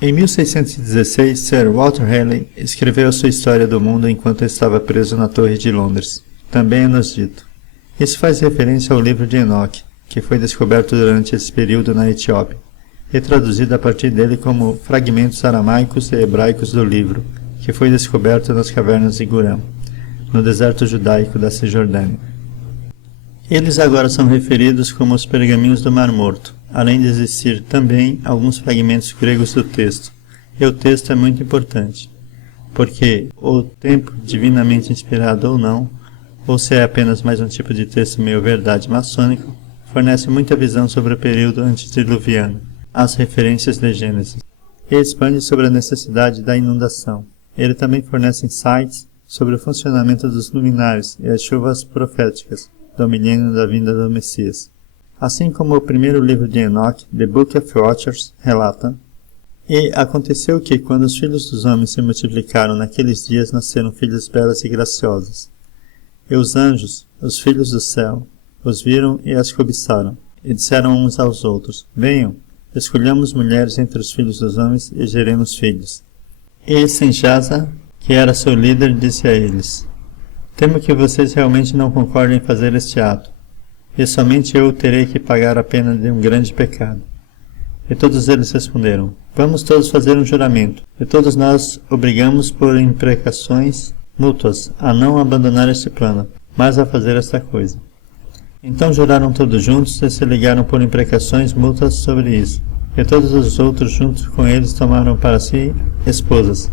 Em 1616, Sir Walter Raleigh escreveu a sua História do Mundo enquanto estava preso na Torre de Londres. Também é-nos dito. Isso faz referência ao livro de Enoque, que foi descoberto durante esse período na Etiópia, e traduzido a partir dele como fragmentos aramaicos e hebraicos do livro, que foi descoberto nas cavernas de Gurã, no deserto judaico da Cisjordânia. Eles agora são referidos como os pergaminhos do Mar Morto, além de existir também alguns fragmentos gregos do texto. E o texto é muito importante, porque o tempo divinamente inspirado ou não, ou se é apenas mais um tipo de texto meio verdade maçônico, fornece muita visão sobre o período antediluviano, as referências de Gênesis, e expande sobre a necessidade da inundação. Ele também fornece insights sobre o funcionamento dos luminares e as chuvas proféticas do milênio da vinda do Messias. Assim como o primeiro livro de Enoque, The Book of Watchers, relata: E aconteceu que, quando os filhos dos homens se multiplicaram naqueles dias, nasceram filhas belas e graciosas. E os anjos, os filhos do céu, os viram e as cobiçaram, e disseram uns aos outros: Venham, escolhamos mulheres entre os filhos dos homens e geremos filhos. E Senjasa, que era seu líder, disse a eles: Temo que vocês realmente não concordem em fazer este ato, e somente eu terei que pagar a pena de um grande pecado. E todos eles responderam: Vamos todos fazer um juramento, e todos nós obrigamos por imprecações mútuas a não abandonar este plano, mas a fazer esta coisa. Então juraram todos juntos e se ligaram por imprecações mútuas sobre isso, e todos os outros juntos com eles tomaram para si esposas,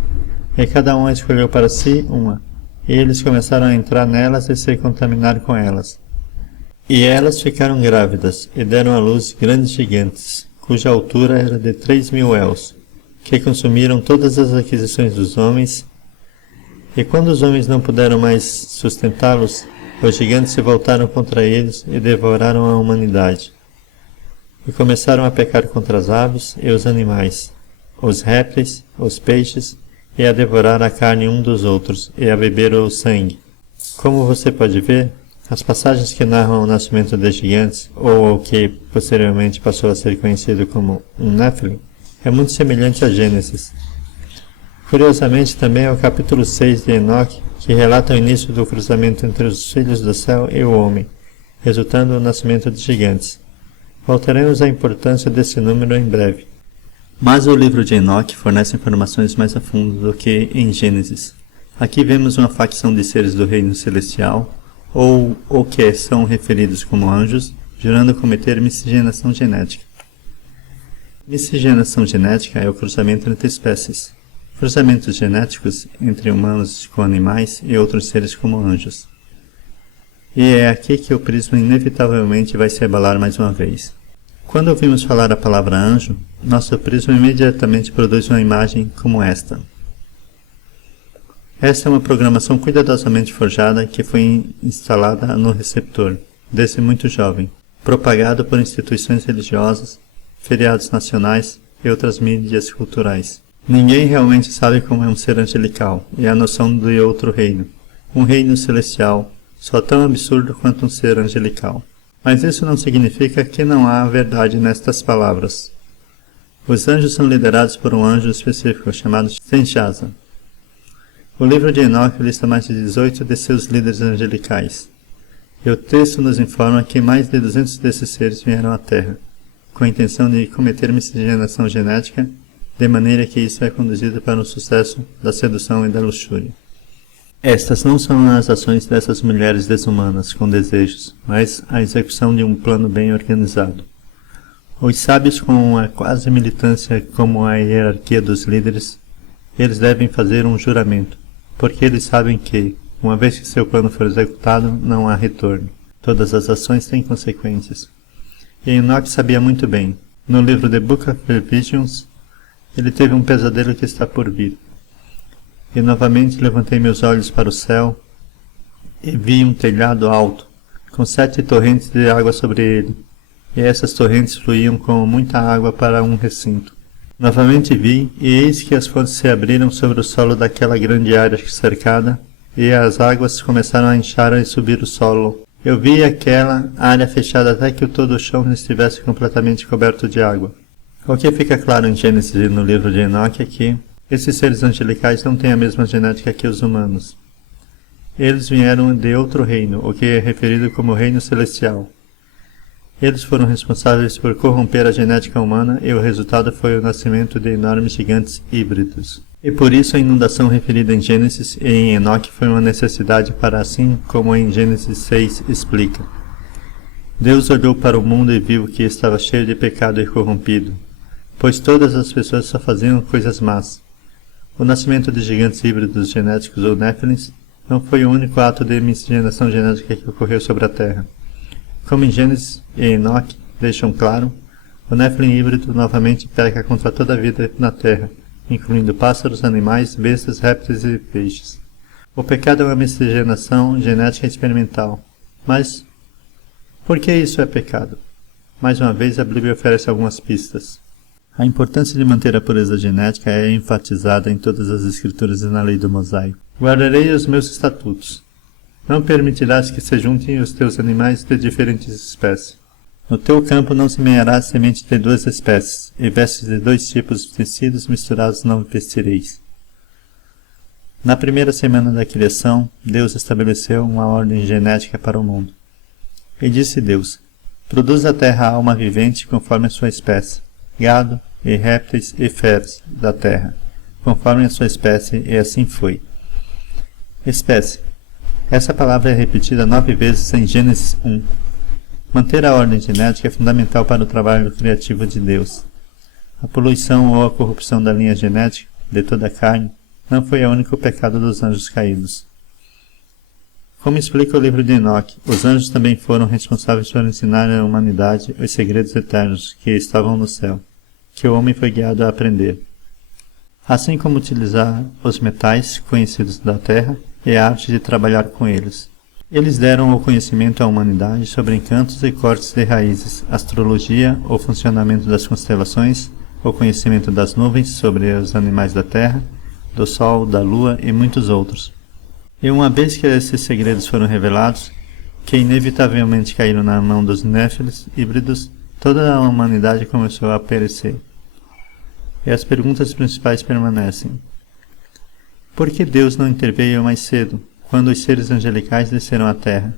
e cada um escolheu para si uma. E eles começaram a entrar nelas e se contaminar com elas. E elas ficaram grávidas, e deram à luz grandes gigantes, cuja altura era de 3.000 ells, que consumiram todas as aquisições dos homens. E quando os homens não puderam mais sustentá-los, os gigantes se voltaram contra eles e devoraram a humanidade. E começaram a pecar contra as aves e os animais, os répteis, os peixes, e a devorar a carne um dos outros, e a beber o sangue. Como você pode ver, as passagens que narram o nascimento de gigantes, ou o que posteriormente passou a ser conhecido como um Nephilim, é muito semelhante a Gênesis. Curiosamente, também é o capítulo 6 de Enoque, que relata o início do cruzamento entre os filhos do céu e o homem, resultando no nascimento de gigantes. Voltaremos à importância desse número em breve. Mas o livro de Enoque fornece informações mais a fundo do que em Gênesis. Aqui vemos uma facção de seres do reino celestial, ou o que são referidos como anjos, jurando cometer miscigenação genética. Miscigenação genética é o cruzamento entre espécies. Cruzamentos genéticos entre humanos com animais e outros seres como anjos. E é aqui que o prisma inevitavelmente vai se abalar mais uma vez. Quando ouvimos falar a palavra anjo, nosso prisma imediatamente produz uma imagem como esta. Esta é uma programação cuidadosamente forjada que foi instalada no receptor, desde muito jovem, propagado por instituições religiosas, feriados nacionais e outras mídias culturais. Ninguém realmente sabe como é um ser angelical, e a noção de outro reino, um reino celestial, só tão absurdo quanto um ser angelical. Mas isso não significa que não há verdade nestas palavras. Os anjos são liderados por um anjo específico chamado Senjasa. O livro de Enoque lista mais de 18 de seus líderes angelicais. E o texto nos informa que mais de 200 desses seres vieram à Terra, com a intenção de cometer miscigenação genética, de maneira que isso é conduzido para o sucesso da sedução e da luxúria. Estas não são as ações dessas mulheres desumanas com desejos, mas a execução de um plano bem organizado. Os sábios com a quase militância como a hierarquia dos líderes, eles devem fazer um juramento, porque eles sabem que, uma vez que seu plano for executado, não há retorno. Todas as ações têm consequências. E Enoque sabia muito bem. No livro The Book of Visions, ele teve um pesadelo que está por vir. E novamente levantei meus olhos para o céu e vi um telhado alto, com 7 torrentes de água sobre ele, e essas torrentes fluíam com muita água para um recinto. Novamente vi, e eis que as fontes se abriram sobre o solo daquela grande área cercada, e as águas começaram a inchar e subir o solo. Eu vi aquela área fechada até que todo o chão estivesse completamente coberto de água. O que fica claro em Gênesis e no livro de Enoque é que esses seres angelicais não têm a mesma genética que os humanos. Eles vieram de outro reino, o que é referido como reino celestial. Eles foram responsáveis por corromper a genética humana e o resultado foi o nascimento de enormes gigantes híbridos. E por isso a inundação referida em Gênesis e em Enoque foi uma necessidade para, assim como em Gênesis 6 explica. Deus olhou para o mundo e viu que estava cheio de pecado e corrompido, pois todas as pessoas só faziam coisas más. O nascimento de gigantes híbridos genéticos ou Néfilins não foi o único ato de miscigenação genética que ocorreu sobre a Terra. Como em Gênesis e Enoque deixam claro, o Néfilin híbrido novamente peca contra toda a vida na Terra, incluindo pássaros, animais, bestas, répteis e peixes. O pecado é uma miscigenação genética experimental. Mas por que isso é pecado? Mais uma vez, a Bíblia oferece algumas pistas. A importância de manter a pureza genética é enfatizada em todas as escrituras e na lei do mosaico. Guardarei os meus estatutos. Não permitirás que se juntem os teus animais de diferentes espécies. No teu campo não semearás semente de duas espécies, e vestes de dois tipos de tecidos misturados não vestireis. Na primeira semana da criação, Deus estabeleceu uma ordem genética para o mundo. E disse Deus: produz a terra alma vivente conforme a sua espécie, gado, e répteis e feras da terra, conforme a sua espécie, e assim foi. Espécie. Essa palavra é repetida 9 vezes em Gênesis 1. Manter a ordem genética é fundamental para o trabalho criativo de Deus. A poluição ou a corrupção da linha genética de toda a carne não foi o único pecado dos anjos caídos. Como explica o livro de Enoque, os anjos também foram responsáveis por ensinar à humanidade os segredos eternos que estavam no céu, que o homem foi guiado a aprender. Assim como utilizar os metais conhecidos da terra e a arte de trabalhar com eles. Eles deram o conhecimento à humanidade sobre encantos e cortes de raízes, astrologia, o funcionamento das constelações, o conhecimento das nuvens sobre os animais da terra, do sol, da lua e muitos outros. E uma vez que esses segredos foram revelados, que inevitavelmente caíram na mão dos Néfilis híbridos, toda a humanidade começou a perecer. E as perguntas principais permanecem. Por que Deus não interveio mais cedo, quando os seres angelicais desceram à Terra,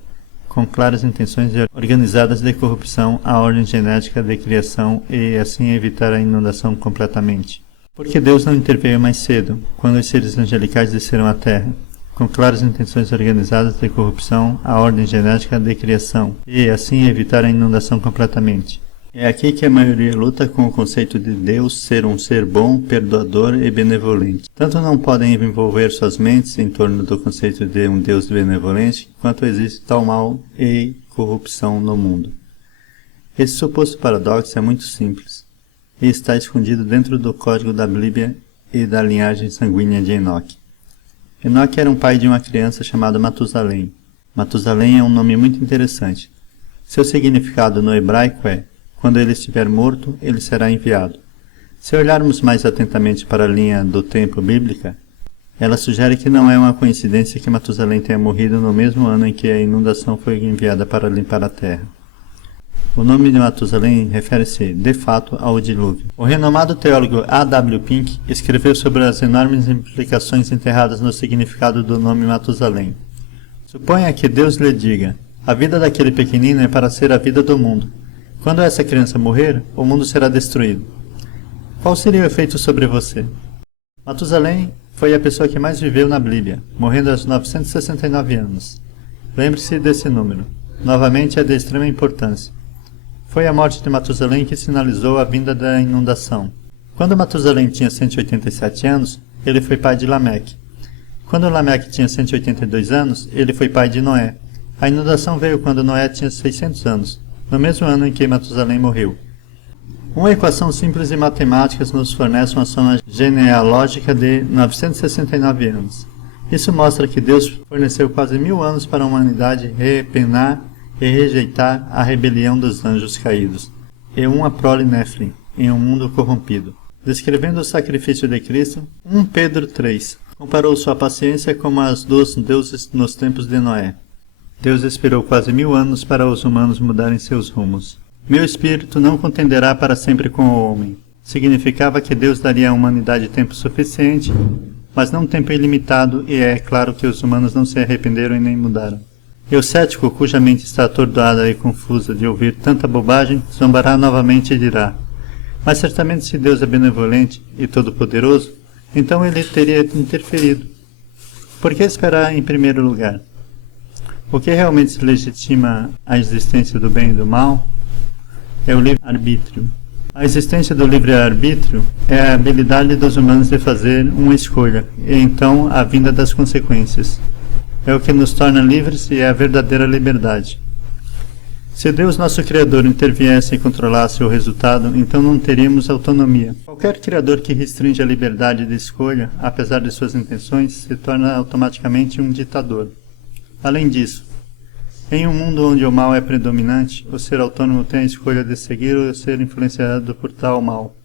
com claras intenções organizadas de corrupção à ordem genética de criação e assim evitar a inundação completamente? Por que Deus não interveio mais cedo, quando os seres angelicais desceram à Terra, com claras intenções organizadas de corrupção à ordem genética de criação e assim evitar a inundação completamente? É aqui que a maioria luta com o conceito de Deus ser um ser bom, perdoador e benevolente. Tanto não podem envolver suas mentes em torno do conceito de um Deus benevolente, quanto existe tal mal e corrupção no mundo. Esse suposto paradoxo é muito simples, e está escondido dentro do código da Bíblia e da linhagem sanguínea de Enoque. Enoque era um pai de uma criança chamada Matusalém. Matusalém é um nome muito interessante. Seu significado no hebraico é: quando ele estiver morto, ele será enviado. Se olharmos mais atentamente para a linha do tempo bíblica, ela sugere que não é uma coincidência que Matusalém tenha morrido no mesmo ano em que a inundação foi enviada para limpar a terra. O nome de Matusalém refere-se, de fato, ao dilúvio. O renomado teólogo A. W. Pink escreveu sobre as enormes implicações enterradas no significado do nome Matusalém. Suponha que Deus lhe diga: a vida daquele pequenino é para ser a vida do mundo. Quando essa criança morrer, o mundo será destruído. Qual seria o efeito sobre você? Matusalém foi a pessoa que mais viveu na Bíblia, morrendo aos 969 anos. Lembre-se desse número. Novamente é de extrema importância. Foi a morte de Matusalém que sinalizou a vinda da inundação. Quando Matusalém tinha 187 anos, ele foi pai de Lameque. Quando Lameque tinha 182 anos, ele foi pai de Noé. A inundação veio quando Noé tinha 600 anos. No mesmo ano em que Matusalém morreu. Uma equação simples de matemáticas nos fornece uma soma genealógica de 969 anos. Isso mostra que Deus forneceu quase 1000 anos para a humanidade repenar e rejeitar a rebelião dos anjos caídos, e uma prole Néfilin, em um mundo corrompido. Descrevendo o sacrifício de Cristo, 1 Pedro 3 comparou sua paciência como as dos deuses nos tempos de Noé. Deus esperou quase 1000 anos para os humanos mudarem seus rumos. Meu espírito não contenderá para sempre com o homem. Significava que Deus daria à humanidade tempo suficiente, mas não tempo ilimitado, e é claro que os humanos não se arrependeram e nem mudaram. E o cético, cuja mente está atordoada e confusa de ouvir tanta bobagem, zombará novamente e dirá: mas certamente se Deus é benevolente e todo-poderoso, então ele teria interferido. Por que esperar em primeiro lugar? O que realmente legitima a existência do bem e do mal é o livre-arbítrio. A existência do livre-arbítrio é a habilidade dos humanos de fazer uma escolha, e então a vinda das consequências. É o que nos torna livres e é a verdadeira liberdade. Se Deus, nosso Criador, interviesse e controlasse o resultado, então não teríamos autonomia. Qualquer criador que restringe a liberdade de escolha, apesar de suas intenções, se torna automaticamente um ditador. Além disso, em um mundo onde o mal é predominante, o ser autônomo tem a escolha de seguir ou ser influenciado por tal mal.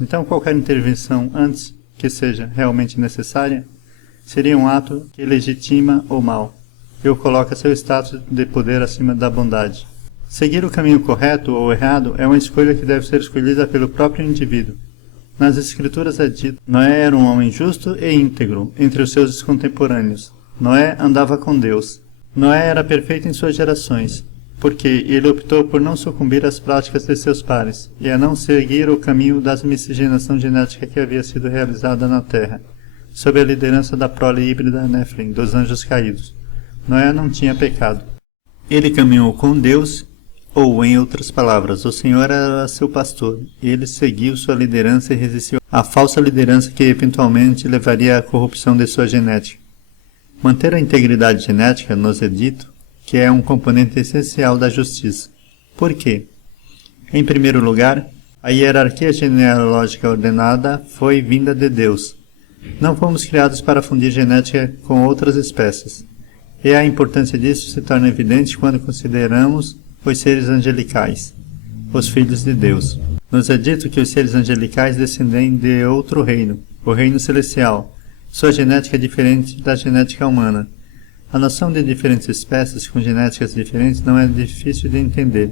Então qualquer intervenção antes que seja realmente necessária, seria um ato que legitima o mal e o coloca seu status de poder acima da bondade. Seguir o caminho correto ou errado é uma escolha que deve ser escolhida pelo próprio indivíduo. Nas Escrituras é dito: Noé era um homem justo e íntegro entre os seus contemporâneos. Noé andava com Deus. Noé era perfeito em suas gerações, porque ele optou por não sucumbir às práticas de seus pares e a não seguir o caminho da miscigenação genética que havia sido realizada na Terra, sob a liderança da prole híbrida Nephilim, dos anjos caídos. Noé não tinha pecado. Ele caminhou com Deus, ou, em outras palavras, o Senhor era seu pastor, e ele seguiu sua liderança e resistiu à falsa liderança que eventualmente levaria à corrupção de sua genética. Manter a integridade genética, nos é dito, que é um componente essencial da justiça. Por quê? Em primeiro lugar, a hierarquia genealógica ordenada foi vinda de Deus. Não fomos criados para fundir genética com outras espécies. E a importância disso se torna evidente quando consideramos os seres angelicais, os filhos de Deus. Nos é dito que os seres angelicais descendem de outro reino, o reino celestial. Sua genética é diferente da genética humana. A noção de diferentes espécies com genéticas diferentes não é difícil de entender.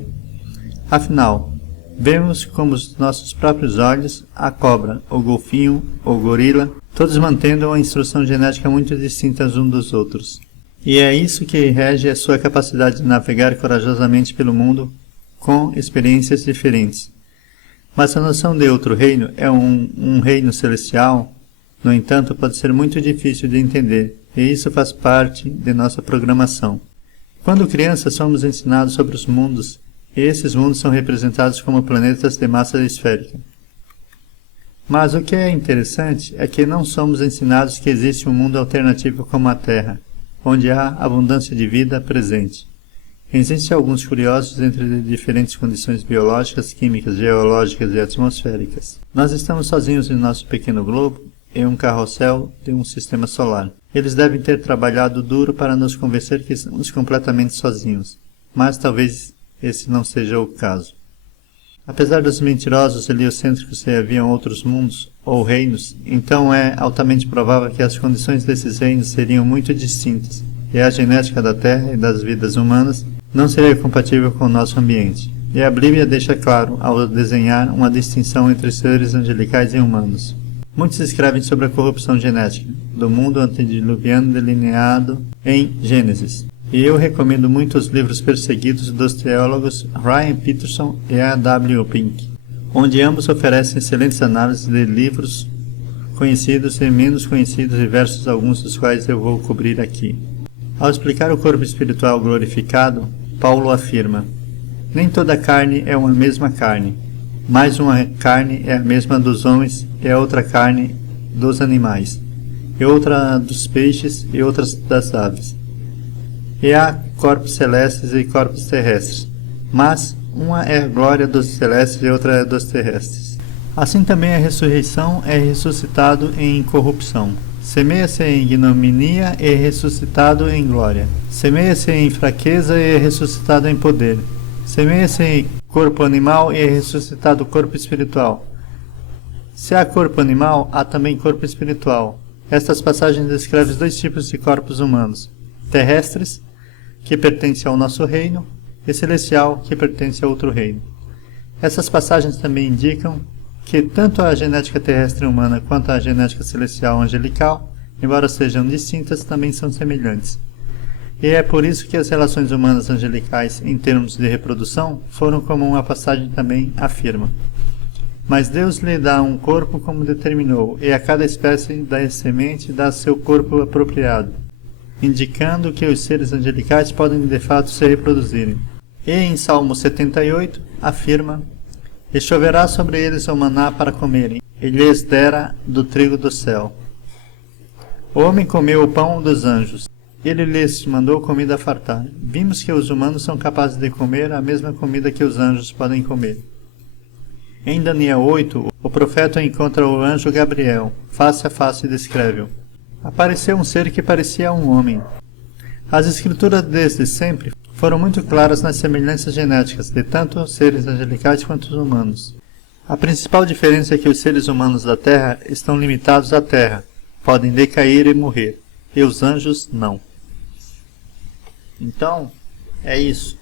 Afinal, vemos como os nossos próprios olhos a cobra, o golfinho, o gorila, todos mantendo uma instrução genética muito distinta uns dos outros. E é isso que rege a sua capacidade de navegar corajosamente pelo mundo com experiências diferentes. Mas a noção de outro reino é um reino celestial. No entanto, pode ser muito difícil de entender, e isso faz parte de nossa programação. Quando crianças, somos ensinados sobre os mundos, e esses mundos são representados como planetas de massa esférica. Mas o que é interessante é que não somos ensinados que existe um mundo alternativo como a Terra, onde há abundância de vida presente. Existem alguns curiosos entre diferentes condições biológicas, químicas, geológicas e atmosféricas. Nós estamos sozinhos em nosso pequeno globo, em um carrossel de um sistema solar. Eles devem ter trabalhado duro para nos convencer que estamos completamente sozinhos, mas talvez esse não seja o caso. Apesar dos mentirosos heliocêntricos se haviam outros mundos ou reinos, então é altamente provável que as condições desses reinos seriam muito distintas, e a genética da Terra e das vidas humanas não seria compatível com o nosso ambiente. E a Bíblia deixa claro ao desenhar uma distinção entre seres angelicais e humanos. Muitos escrevem sobre a corrupção genética do mundo antediluviano delineado em Gênesis. E eu recomendo muito os livros perseguidos dos teólogos Ryan Peterson e A. W. Pink, onde ambos oferecem excelentes análises de livros conhecidos e menos conhecidos e versos alguns dos quais eu vou cobrir aqui. Ao explicar o corpo espiritual glorificado, Paulo afirma: nem toda carne é uma mesma carne, mas uma carne é a mesma dos homens e a outra carne dos animais, e outra dos peixes e outras das aves. E há corpos celestes e corpos terrestres, mas uma é a glória dos celestes e outra é dos terrestres. Assim também a ressurreição é ressuscitado em incorrupção. Semeia-se em ignominia e é ressuscitado em glória. Semeia-se em fraqueza e é ressuscitado em poder. Semeia-se em corpo animal e é ressuscitado corpo espiritual. Se há corpo animal, há também corpo espiritual. Estas passagens descrevem dois tipos de corpos humanos: terrestres, que pertence ao nosso reino, e celestial, que pertence a outro reino. Essas passagens também indicam que tanto a genética terrestre humana quanto a genética celestial angelical, embora sejam distintas, também são semelhantes. E é por isso que as relações humanas angelicais, em termos de reprodução, foram como uma passagem também afirma. Mas Deus lhe dá um corpo como determinou, e a cada espécie da semente dá seu corpo apropriado, indicando que os seres angelicais podem de fato se reproduzirem. E em Salmo 78 afirma: E choverá sobre eles o maná para comerem, e lhes dera do trigo do céu. O homem comeu o pão dos anjos. Ele lhes mandou comida a fartar. Vimos que os humanos são capazes de comer a mesma comida que os anjos podem comer. Em Daniel 8, o profeta encontra o anjo Gabriel, face a face e descreve-o. Apareceu um ser que parecia um homem. As escrituras desde sempre foram muito claras nas semelhanças genéticas de tanto os seres angelicais quanto os humanos. A principal diferença é que os seres humanos da Terra estão limitados à Terra, podem decair e morrer, e os anjos não. Então, é isso.